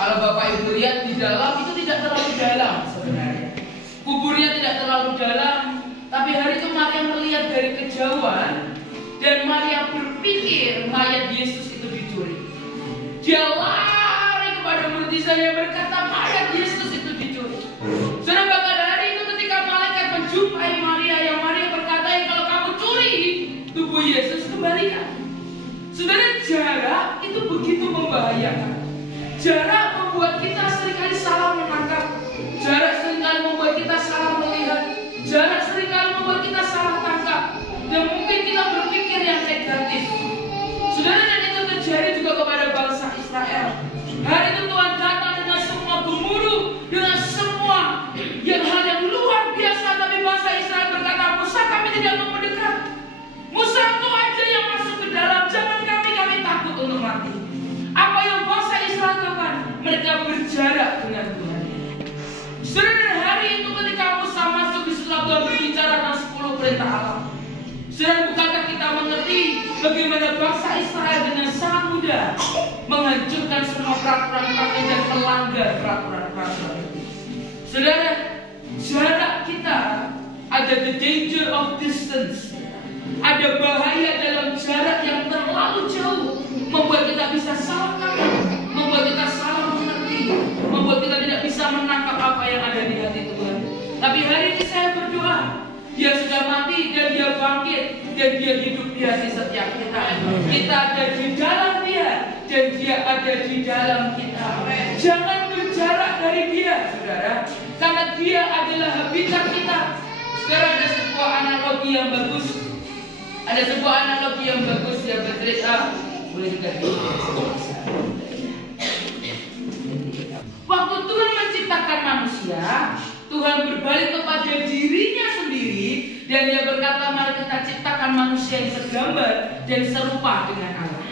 Kalau Bapak Ibu lihat di dalam itu tidak terlalu dalam sebenarnya. Kuburnya tidak terlalu dalam, tapi hari itu Maria melihat dari kejauhan dan Maria berpikir mayat Yesus itu dicuri. Dia lari kepada murid Isa berkata, mayat Yesus itu dicuri. Saudara, pada hari itu ketika malaikat menjumpai Maria, yang Maria berkata, kalau kamu curi tubuh Yesus, kembalikan. Saudara, jarak itu begitu membahayakan. Jarak membuat kita seringkali salah menangkap. Jarak seringkali membuat kita salah melihat. Jarak seringkali membuat kita salah tangkap. Dan mungkin kita berpikir yang negatif. Saudara, dan itu terjadi juga kepada bangsa Israel. Hari itu Tuhan datang dengan semua gemuruh, dengan semua hal yang luar biasa. Tapi bangsa Israel berkata, Musa, kami tidak mau mendekat. Musa, engkau aja yang masuk ke dalam. Jangan kami takut untuk mati. Apa yang bangsa Israel lakukan? Mereka berjarak dengan Tuhan. Saudara, dan hari itu ketika Musa masuk di setelah Tuhan berbicara tentang 10 perintah Allah. Saudara, bukankah kita mengerti bagaimana bangsa Israel dengan sangat mudah menghancurkan semua peraturan-peraturan dan melanggar peraturan-peraturan itu. Saudara, jarak kita ada the danger of distance. Ada bahaya dalam jarak yang terlalu jauh, membuat kita bisa salah tangkap, membuat kita salah mengerti, membuat kita tidak bisa menangkap apa yang ada di hati Tuhan. Tapi hari ini saya berdoa, Dia sudah mati dan Dia bangkit dan Dia hidup di hati setiap kita. Kita ada di dalam Dia dan Dia ada di dalam kita. Jangan berjarak dari Dia, saudara, karena Dia adalah habitat kita. Sekarang ada sebuah analogi yang bagus. Ada sebuah analogi yang bagus yang bercerita. Boleh dikasih. Waktu Tuhan menciptakan manusia, Tuhan berbalik kepada dirinya sendiri dan Dia berkata, mari kita ciptakan manusia yang segambar dan serupa dengan Allah.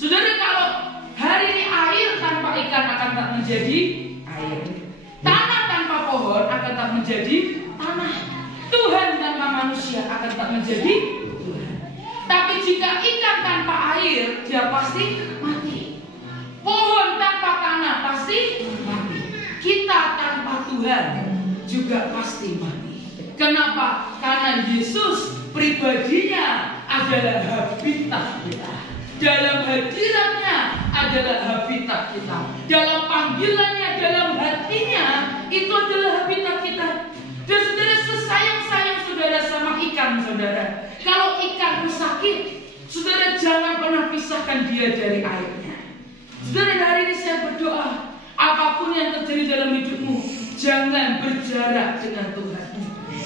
Saudara, kalau hari ini air tanpa ikan akan tak menjadi air, tanah tanpa pohon akan tak menjadi tanah, Tuhan tanpa manusia akan tak menjadi Tuhan. Tapi jika ikan tanpa air, dia pasti mati. Pohon tanpa tanah pasti mati. Kita tanpa Tuhan juga pasti mati. Kenapa? Karena Yesus pribadinya adalah habitat kita. Dalam hadiratnya adalah habitat kita. Dalam panggilannya, dalam hatinya, itu adalah habitat kita. Dan saudara, sesayang-sayang saudara sama ikan, saudara, kalau ikan sakit, saudara jangan pernah pisahkan dia dari airnya. Saudara, hari ini saya berdoa, apapun yang terjadi dalam hidupmu, jangan berjarak dengan Tuhan.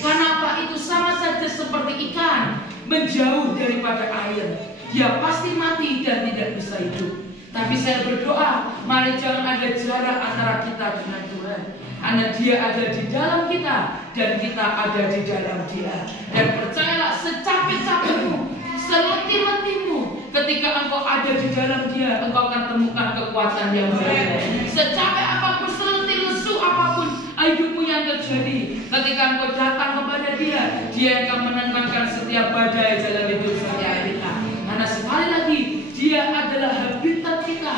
Karena apa? Itu sama saja seperti ikan menjauh daripada air. Dia pasti mati dan tidak bisa hidup. Tapi saya berdoa, mari jangan ada jarak antara kita dengan Tuhan. Karena Dia ada di dalam kita dan kita ada di dalam Dia. Dan percayalah, secapek-capekmu, seletih-letihmu, ketika engkau ada di dalam Dia, engkau akan temukan kekuatan yang baik. Secapek apapun, seletih lesu apapun hidupmu yang terjadi, ketika engkau datang kepada Dia, Dia akan menenangkan setiap badai dalam hidup setiap kita. Karena sekali lagi, Dia adalah habitat kita.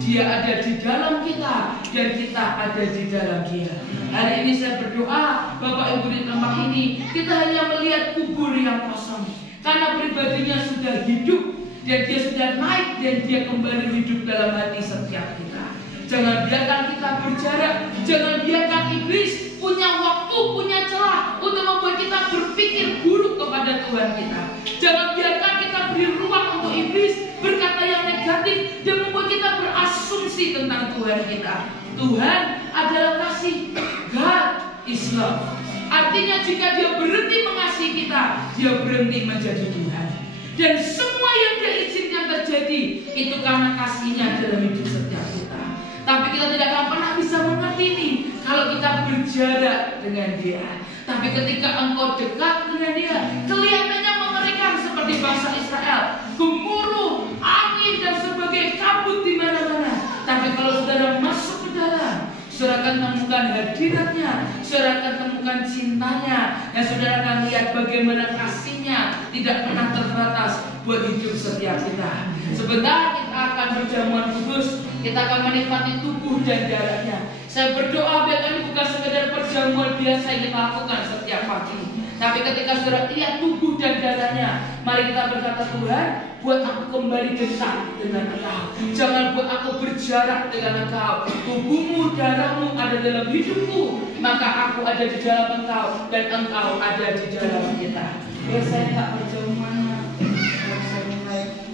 Dia ada di dalam kita dan kita ada di dalam Dia. Hari ini saya berdoa, Bapak Ibu di tempat ini, kita hanya melihat kubur yang kosong. Karena pribadinya sudah hidup dan Dia sudah naik dan Dia kembali hidup dalam hati setiap kita. Jangan biarkan kita berjarak. Jangan biarkan iblis punya waktu, punya celah untuk membuat kita berpikir buruk kepada Tuhan kita. Jangan biarkan kita beri ruang untuk iblis berkata yang negatif dan membuat kita berasumsi tentang Tuhan kita. Tuhan adalah kasih. God is love. Artinya jika Dia berhenti mengasihi kita, Dia berhenti menjadi Tuhan. Dan semua yang Dia izinkan terjadi itu karena kasih-Nya dalam hidup setiap kita. Tapi kita tidak akan pernah bisa mengerti ini kalau kita berjarak dengan Dia. Tapi ketika engkau dekat dengan Dia, kelihatannya mengerikan seperti bangsa Israel, gemuruh, angin dan sebagainya, kabut di mana-mana. Tapi kalau saudara masuk ke dalam, saudara akan temukan hadiratnya, saudara akan temukan cintanya, dan saudara akan lihat bagaimana kasih-Nya tidak pernah terbatas buat hidup setiap kita. Sebentar kita akan berjamuan kudus. Kita akan menikmati tubuh dan darahnya. Saya berdoa biar ini bukan sekedar perjamuan biasa yang kita lakukan setiap pagi, tapi ketika saudara lihat tubuh dan darahnya, mari kita berkata, Tuhan, buat aku kembali dekat dengan Engkau. Jangan buat aku berjarak dengan Engkau. Tubuhmu, darahmu ada dalam hidupku, maka aku ada di dalam Engkau dan Engkau ada di dalam kita. Biar saya tak berjauh mana. Saya mulai.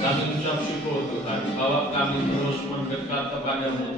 Kami ucap syukur Tuhan bahwa kami terus mendekat kepadamu.